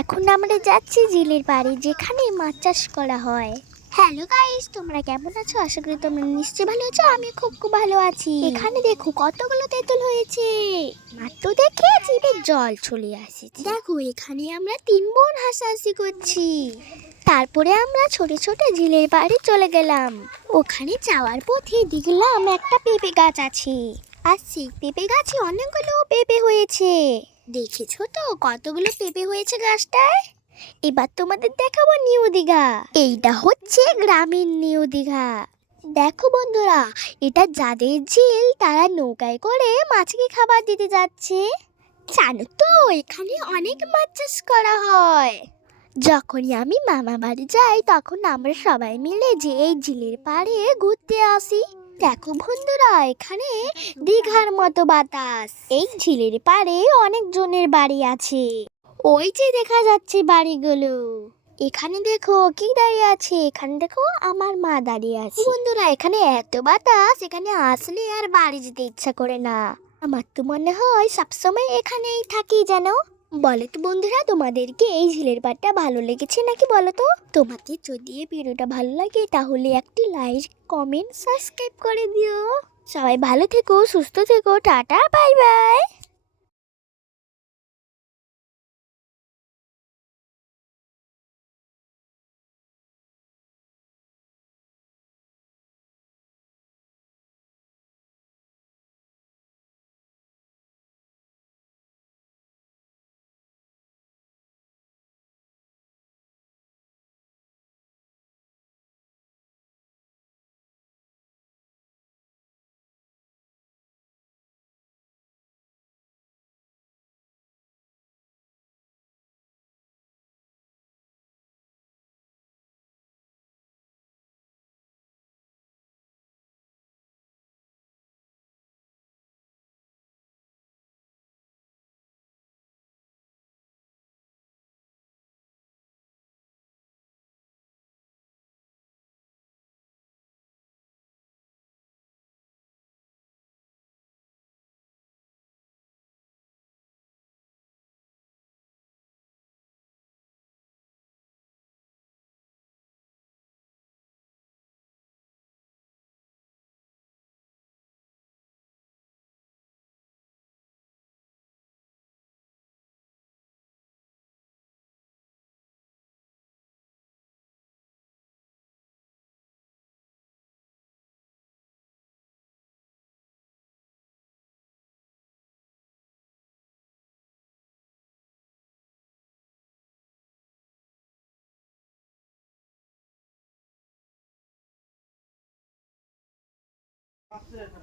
এখন আমরা যাচ্ছি জিলের বাড়ি যেখানে মাছ চাষ করা হয়। হ্যালো গাইস তোমরা কেমন আছো? আশা করি তোমরা নিশ্চয়ই ভালো আছো আমি খুব খুব ভালো আছি। এখানে দেখো কতগুলো তেঁতুল হয়েছে। মাত্র দেখে জিভে জল চলে আসছে। দেখো এখানে আমরা তিন বোন হাসাহাসি করছি। তারপরে আমরা ছোট ছোট ঝিলের বাড়ি চলে গেলাম। ওখানে যাওয়ার পথে দেখলাম একটা পেঁপে গাছ আছে। আর সেই পেঁপে গাছে অনেকগুলো পেঁপে হয়েছে। দেখেছ তো কতগুলো পেঁপে হয়েছে গাছটায়? এবার তোমাদের দেখাবো নিউ দীঘা। এইটা হচ্ছে গ্রামীণ নিউ দীঘা। দেখো বন্ধুরা, এটা যাদের ঝিল তারা নৌকায় করে মাছকে খাবার দিতে যাচ্ছে। জানো তো, এখানে অনেক মাছ চাষ করা হয়। যখনই আমি মামা বাড়ি যাই, তখন আমরা সবাই মিলে যে এই ঝিলের পাড়ে ঘুরতে আসি। দেখো বন্ধুরা, এখানে দীঘার মতো বাতাস। এই ঝিলের পাড়ে অনেক জনের বাড়ি আছে। ওই যে দেখা যাচ্ছে বাড়িগুলো। এখানে দেখো কি দাঁড়িয়ে আছে? এখানে দেখো আমার মা দাঁড়িয়ে আছে। বন্ধুরা, এখানে এত বাতাস, এখানে আসলে আর বাড়ি যেতে ইচ্ছা করে না। আমার তো মনে হয় সবসময় এখানেই থাকি যেন। বলে তো বন্ধুরা, তোমাদেরকে এই ঝিলের পাড়টা ভালো লেগেছে নাকি বলো তো? তোমাদের যদি এই ভিডিওটা ভালো লাগে, তাহলে একটি লাইক কমেন্ট সাবস্ক্রাইব করে দিও। সবাই ভালো থেকো, সুস্থ থেকো, টাটা বাই বাই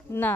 না।